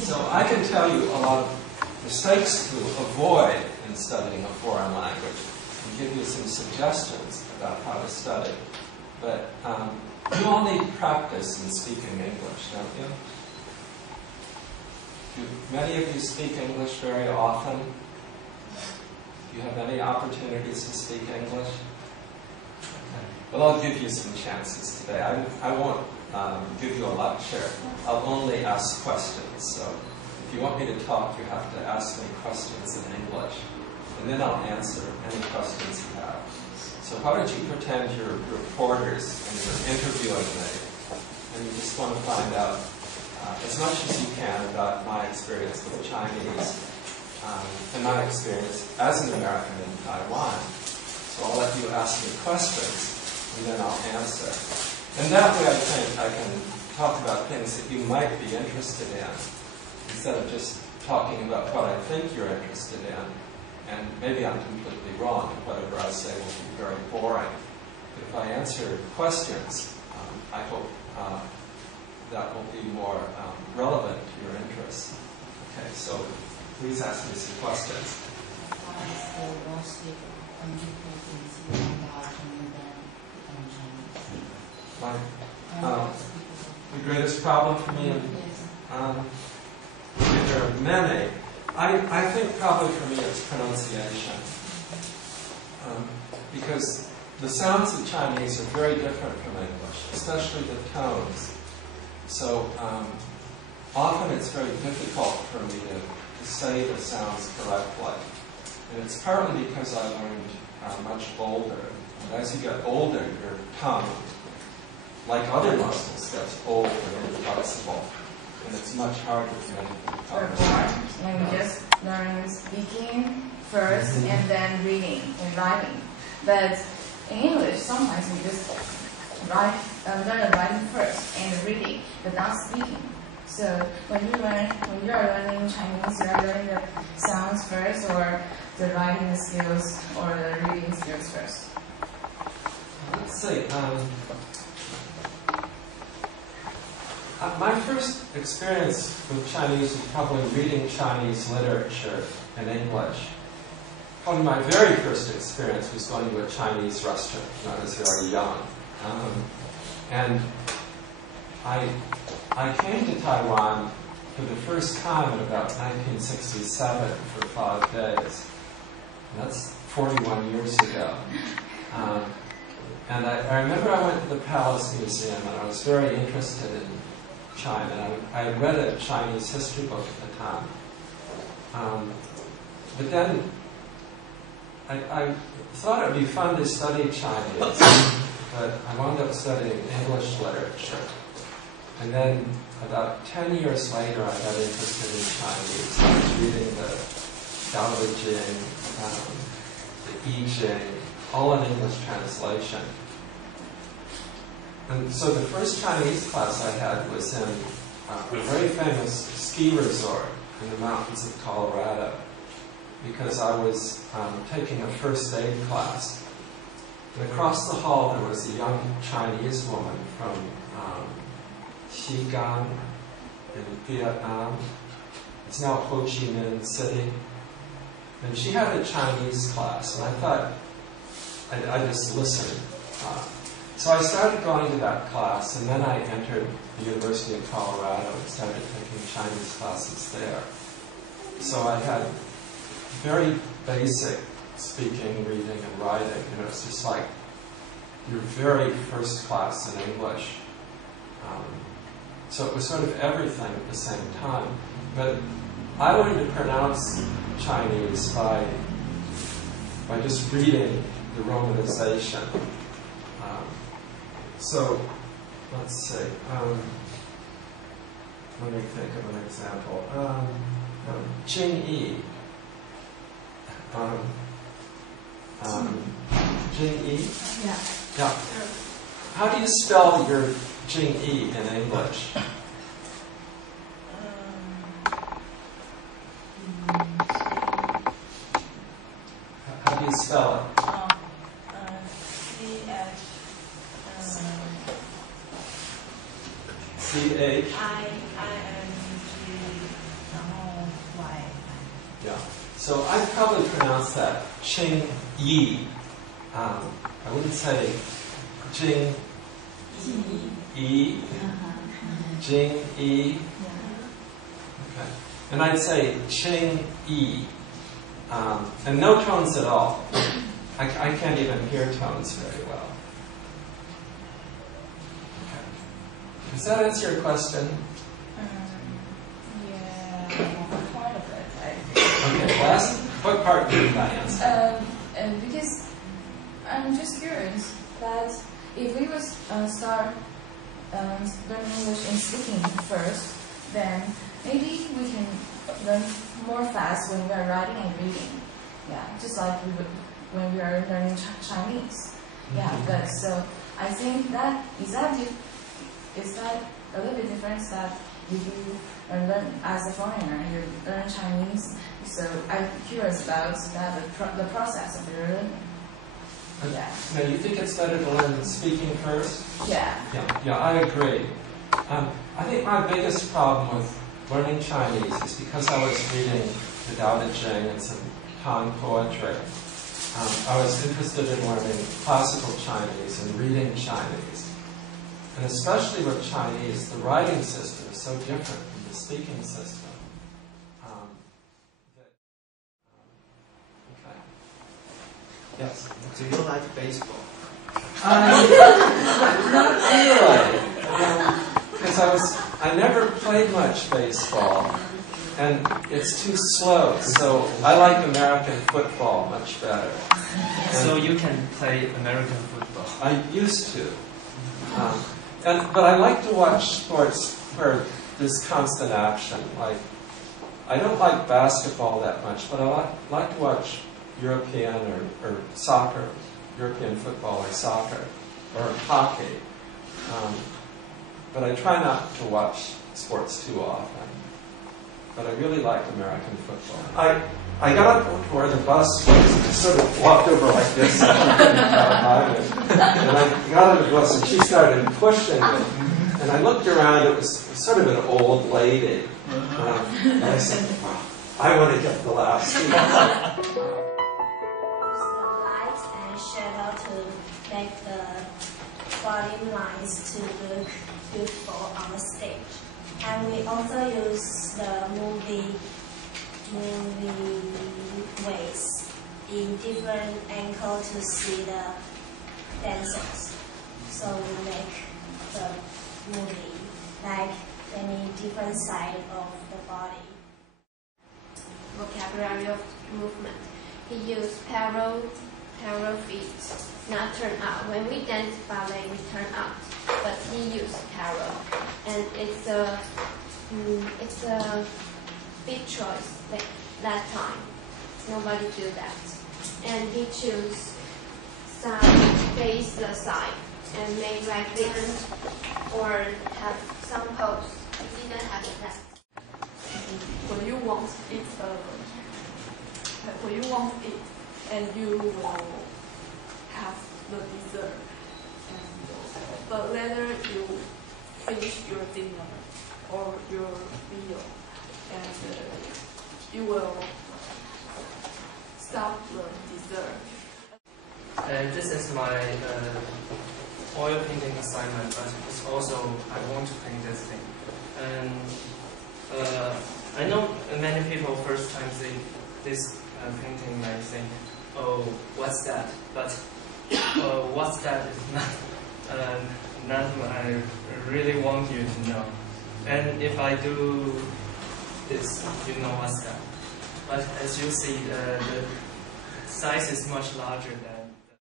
So I can tell you a lot of mistakes to avoid in studying a foreign language and give you some suggestions about how to study. But you all need practice in speaking English, don't you? Do many of you speak English very often? Do you have any opportunities to speak English? Okay. Well, I'll give you some chances today. I won't give you a lecture. I'll only ask questions. So if you want me to talk, you have to ask me questions in English. And then I'll answer any questions you have. So why don't you pretend you're reporters and you're interviewing me, and you just want to find out as much as you can about my experience with Chinese and my experience as an American in Taiwan. So I'll let you ask me questions, and then I'll answer. And that way I think I can talk about things that you might be interested in, instead of just talking about what I think you're interested in. And maybe I'm completely wrong, and whatever I say will be very boring. But if I answer questions, I hope that will be more relevant to your interests. Okay, so please ask me some questions. The greatest problem for me, there are many. I think probably for me it's pronunciation. Because the sounds of Chinese are very different from English, especially the tones. So often it's very difficult for me to say the sounds correctly. And it's partly because I learned much older. And as you get older, your tongue, like other muscles, gets old and inflexible. And it's much harder for many people. And we just learn speaking first and then reading and writing. But in English, sometimes we just learn writing first and reading, but not speaking. So when you are learning Chinese, you are learning the sounds first, or the writing skills, or the reading skills first. Let's see. My first experience with Chinese was probably reading Chinese literature in English. Probably my very first experience was going to a Chinese restaurant when I was very young. And I came to Taiwan for the first time in about 1967 for 5 days. And that's 41 years ago. And I remember I went to the Palace Museum, and I was very interested in China. I had read a Chinese history book at the time. But then I thought it would be fun to study Chinese, but I wound up studying English literature. And then about 10 years later, I got interested in Chinese. I was reading the Tao Te Ching, the I Ching, all in English translation. And so the first Chinese class I had was in a very famous ski resort in the mountains of Colorado, because I was taking a first aid class. And across the hall there was a young Chinese woman from Xi'an in Vietnam. It's now Ho Chi Minh City. And she had a Chinese class, and I thought I'd just listen. So I started going to that class, and then I entered the University of Colorado and started taking Chinese classes there. So I had very basic speaking, reading, and writing. You know, it's just like your very first class in English. So it was sort of everything at the same time. But I learned to pronounce Chinese by just reading the romanization. So, let's see. Let me think of an example. Jing-yi. Jing-yi? Yeah. Yeah. How do you spell your Jing-yi in English? How do you C-H. I-N-G-Y. Yeah. So I'd probably pronounce that Ching Yi. I wouldn't say Jing Yi. Jing Yi. Okay. And I'd say Ching Yi. And no tones at all. I can't even hear tones very well. Okay. Does that answer your question? Yeah, part of it. Okay, last, what part did I answer? Because I'm just curious that if we would start learning English and speaking first, then maybe we can learn more fast when we are writing and reading. Yeah, just like we would when we are learning Chinese. Yeah, but so I think that is that a little bit different that if you learn as a foreigner, you learn Chinese. So I'm curious about that the process of your learning. Yeah. Now, you think it's better to learn speaking first? Yeah. Yeah, I agree. I think my biggest problem with learning Chinese is because I was reading the Tao Te Ching and some Han poetry. I was interested in learning classical Chinese and reading Chinese. And especially with Chinese, the writing system is so different from the speaking system. Okay. Yes? Do you like baseball? Not really. Because I never played much baseball, and it's too slow, so I like American football much better. So you can play American football? I used to. But I like to watch sports where there's constant action. Like, I don't like basketball that much, but I like to watch European or soccer, European football or soccer, or hockey. But I try not to watch sports too often. But I really like American football. I got up to where the bus was, and I sort of walked over like this, and I got on the bus, and she started pushing me. And I looked around, it was sort of an old lady. And I said, oh, I want to get the last seat. Use the light and shadow to make the volume lines to look beautiful on the stage. And we also use the movie ways in different angle to see the dancers. So we make the movie like any different side of the body. Vocabulary of movement. He used parallel feet, not turn out. When we dance ballet, we turn out, but he used parallel, and it's a big choice that time. Nobody do that, and he choose side face the side and make like this, or have some pose. He didn't have that. When you want it, and you will have the dessert, but later you finish your dinner or your meal, and you will stop the dessert. This is my oil painting assignment, but it's also I want to paint this thing. And I know many people first time see this painting might think, oh, what's that? But what's that is not what I really want you to know. And if I do this, you know what's that. But as you see, the size is much larger than